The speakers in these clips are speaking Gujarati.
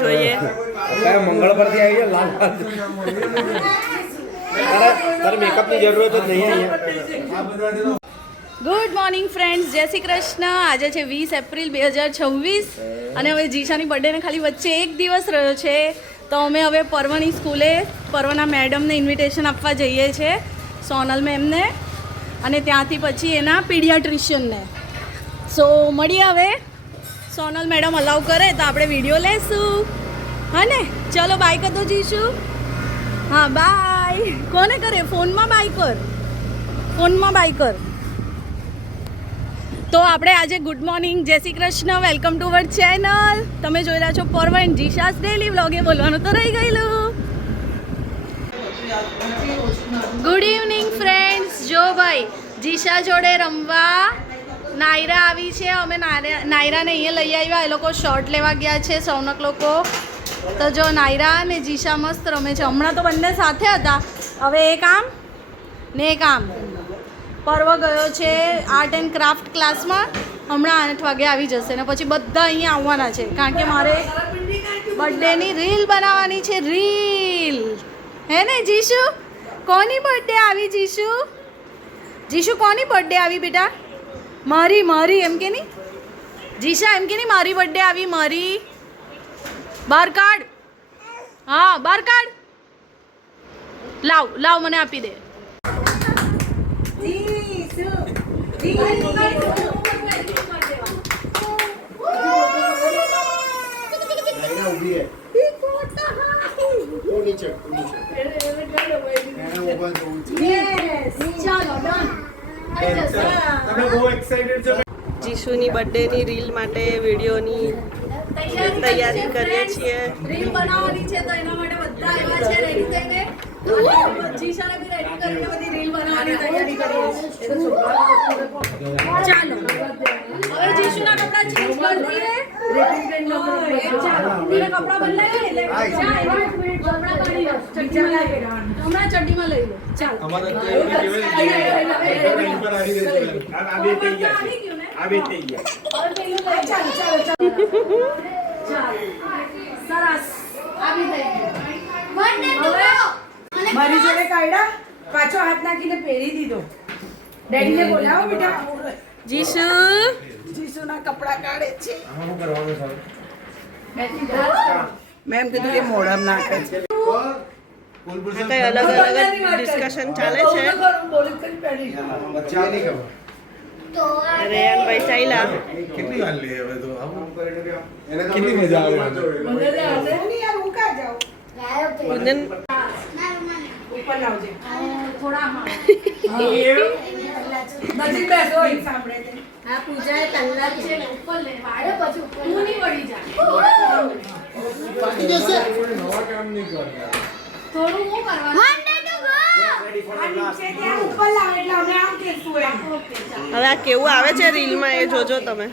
જોઈએ મંગળ પરથી આવી ગયા લાલ તારે મેકઅપની જરૂરત જ નહીં અહીંયા. ગુડ મોર્નિંગ ફ્રેન્ડ્સ, જય શ્રી કૃષ્ણ. આજે છે 20 એપ્રિલ 2026 અને હવે જીશાની બર્થડેને ખાલી વચ્ચે એક દિવસ રહ્યો છે, તો અમે હવે પર્વની સ્કૂલે પર્વના મેડમને ઇન્વિટેશન આપવા જઈએ છીએ, સોનલ મેમને, અને ત્યાંથી પછી એના પીડિયાટ્રિશિયનને. સો મળીએ હવે, સોનલ મેડમ અલાઉ કરે તો આપણે વિડીયો લેશું, હા ને? ચલો બાય કર દો જીશું. હા બાય. કોને કરે? ફોનમાં બાય કર, ફોનમાં બાય કર. તો આપણે આજે ગુડ મોર્નિંગ, જય Shri Krishna, welcome to our channel. તમે જોઈ રહ્યા છો પર્વ એન્ડ જીશાસ ડેલી વ્લોગ. એ બોલવાનું તો રહી ગયેલું. Good evening friends. જો ભાઈ, જીશા જોડે રમવા નાયરા આવી છે. અમે નાયરાને અહીંયા લઈ આવ્યા. એ લોકો શર્ટ લેવા ગયા છે, સૌનક લોકો. તો જો નાયરા અને જીશા મસ્ત રમે છે. હમણાં તો બંને સાથે હતા, હવે એક આમ ને એક આમ. પર્વ ગયો છે આર્ટ એન્ડ ક્રાફ્ટ ક્લાસમાં, હમણાં 8 વાગે આવી જશે ને પછી બધા અહીંયા આવવાના છે, કારણ કે મારે બર્થડેની રીલ બનાવવાની છે. રીલ હે ને જીશુ? કોની બર્થડે આવી જીશુ? જીશુ કોની બર્થડે આવી બેટા? મારી. મારી એમ કે નહીં જીશા? એમ કે નહીં મારી બર્થડે આવી? મારી બાર કાર્ડ. હા બાર કાર્ડ લાવ લાવ, મને આપી દે. જીશુની બર્થડેની રીલ માટે વિડીયોની તૈયારી કરીએ છીએ. રીલ બનાવવાની છે, તો એના માટે બધા આવ્યા છે રેડી થઈને. જીશાને બી રેડી કરીને બધી રીલ બનાવવાની તૈયારી કરીએ છીએ. ચાલો હવે જીશુના કપડા ચેન્જ કરી દઈએ. ચાલો કપડા બદલાય એટલે કપડા કાઢી લો. હમણાં ચડ્ડીમાં લઈ લો. ચાલો સરસ આવી મારી જોડે કાયડા પાછો હાથ નાખીને પહેરી દીધો. ડેડીને બોલાવો બેટા. જીશુ જીશુના કપડા કાઢે છે. મેમ કીધું કે મોઢામાં નાખે છે. કઈ અલગ અલગ ડિસ્કશન ચાલે છે. રેયાનભાઈ ચાલ્યા. કેટલી વાર લે હવે તો કેટલી મજા આવે. યાર હું કા જાઉં. કુંદન ઉપર લાવજે. થોડા હા નજીક બેસો. સાંભળે છે. આ પૂજાએ પહેલા છે ને ઉપર લે વાળે પછી ઉપર હું નહીં પડી જાય. પાટી જશે. નવા કામ નહીં કરતા. થોડું હું કરવાનું. ઉપર લાવ એટલે અમે આમ કેસું એમ. ઓકે ચાલો. હવે આ કેવું આવે છે રીલમાં એ જોજો તમે.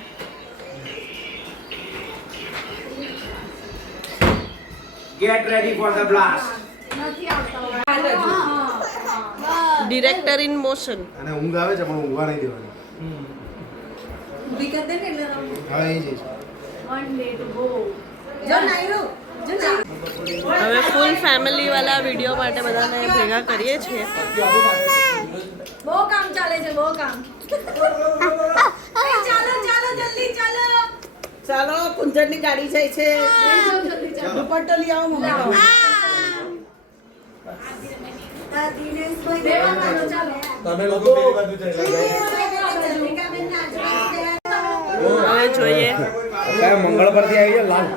Get ready for the blast. નથી આવતા. Director in motion. અને ઊંઘ આવે છે પણ ઊંઘવા નહીં દેવાની. ઊભી કરી દે ને એટલે રમવું. હા એ જ છે. 1 day to go. જો નાયરો જો હવે ફૂલ ફેમિલી વાળા વિડીયો માટે બધાને ભેગા કરીએ છીએ. બહુ કામ ચાલે છે, બહુ કામ. ચાલો ચાલો જલ્દી ચાલો. ચાલો કુંજરની ગાડી જાય છે. જલ્દી ચાલો. દુપટ્ટો લઈ આવો મમ્મી. દેવાનો ચાલો. તમે લોકો પેલી બાજુ જઈ હવે જોઈએ મંગળ પરથી આવી ગયા લાલ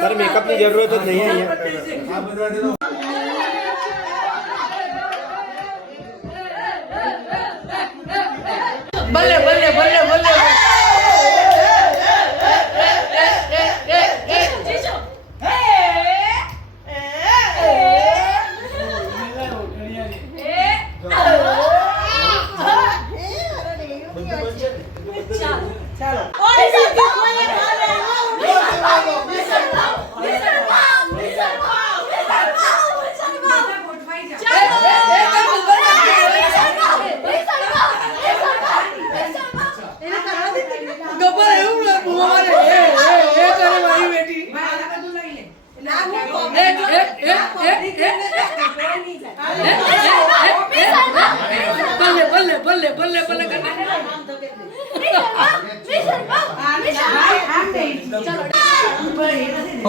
તારે મેકઅપની જરૂરત જ નહીં અહીંયા. ભલે ભલે ભલે ભલે. ચાલો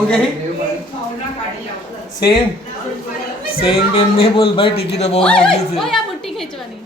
હું કહે સેમ સેમ બેમ નહીં બોલ ભાઈ ટિકિટ બહુ મોંઘી છે ઓય આ બુટ્ટી ખેંચવાની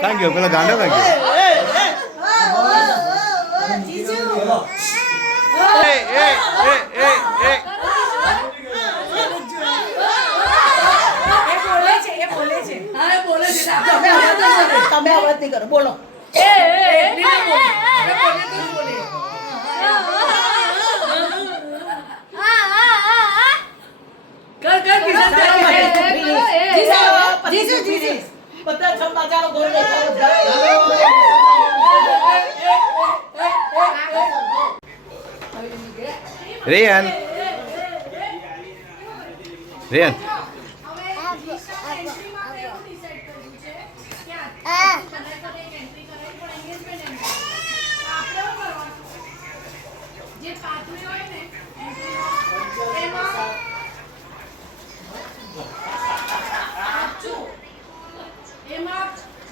થેન્ક યુ પેલા ગાંડા થેન્ક યુ તમે અવાજ નહીં કરો બોલો રેયન રેયન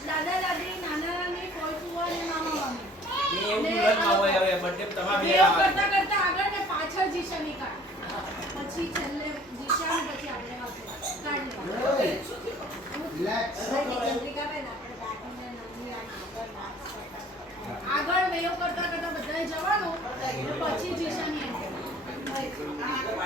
દાદા દાદી નાના નાની કોઈ ફુવા ને મામા મામી એવું દુલ્હન હોય હવે બર્થડે તમારે એવું કરતા કરતા આગળ ને પાછળ જીશાની કાઢ પછી છેલ્લે જીશા ને પછી આપણે આગળ વેવ કરતા કરતા બધાએ જવાનું પછી જીશાની એન્ટ્રી